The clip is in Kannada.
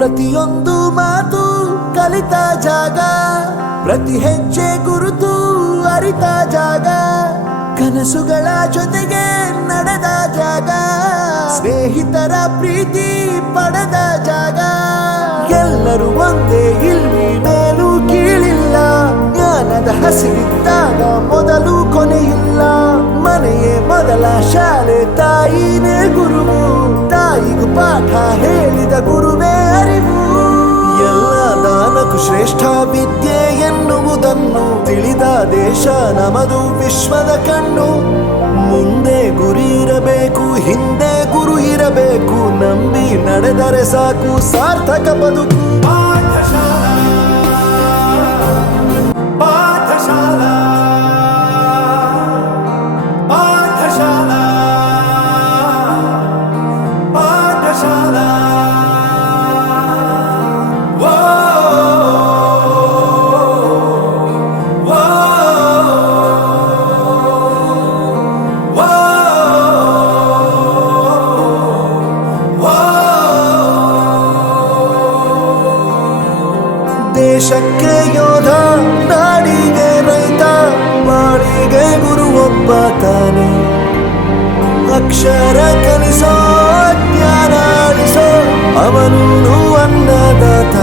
ಪ್ರತಿಯೊಂದು ಮಾತು ಕಲಿತ ಜಾಗ, ಪ್ರತಿ ಹೆಜ್ಜೆ ಗುರುತು ಅರಿತ ಜಾಗ, ಕನಸುಗಳ ಜೊತೆಗೆ ನಡೆದ ಜಾಗ, ಸ್ನೇಹಿತರ ಪ್ರೀತಿ ಪಡೆದ ಜಾಗ. ಎಲ್ಲರೂ ಒಂದೇ, ಇಲ್ಲಿ ಮೇಲೂ ಕೀಳಿಲ್ಲ, ಜ್ಞಾನದ ಹಸಿರಿದ್ದಾಗ ಮೊದಲು ಕೊನೆಯಿಲ್ಲ. ಮನೆಯೇ ಮೊದಲ ಶಾಲೆ, ತಾಯಿನೇ ಗುರುವು, ತಾಯಿಗೂ ಪಾಠ ಹೇಳಿದ ಗುರುವೇ ಅರಿವು. ಎಲ್ಲ ದಾನಕ್ಕೂ ಶ್ರೇಷ್ಠ ವಿದ್ಯೆ ಎನ್ನುವುದನ್ನು ತಿಳಿದ ದೇಶ ನಮದು, ವಿಶ್ವದ ಕಣ್ಣು. ಮುಂದೆ ಗುರಿ ಇರಬೇಕು, ಹಿಂದೆ ಗುರು ಇರಬೇಕು, ನಂಬಿ ನಡೆದರೆ ಸಾಕು ಸಾರ್ಥಕ ಬದುಕು. ದೇಶಕ್ಕೆ ಯೋಧ, ನಾಡಿಗೆ ರೈತ, ಬಾಳಿಗೆ ಗುರು ಒಬ್ಬ ತಾನೆ. ಅಕ್ಷರ ಕಲಿಸೋ, ಜ್ಞಾನ ಅಳಿಸೋ, ಅವನು ಅನ್ನದಾತ.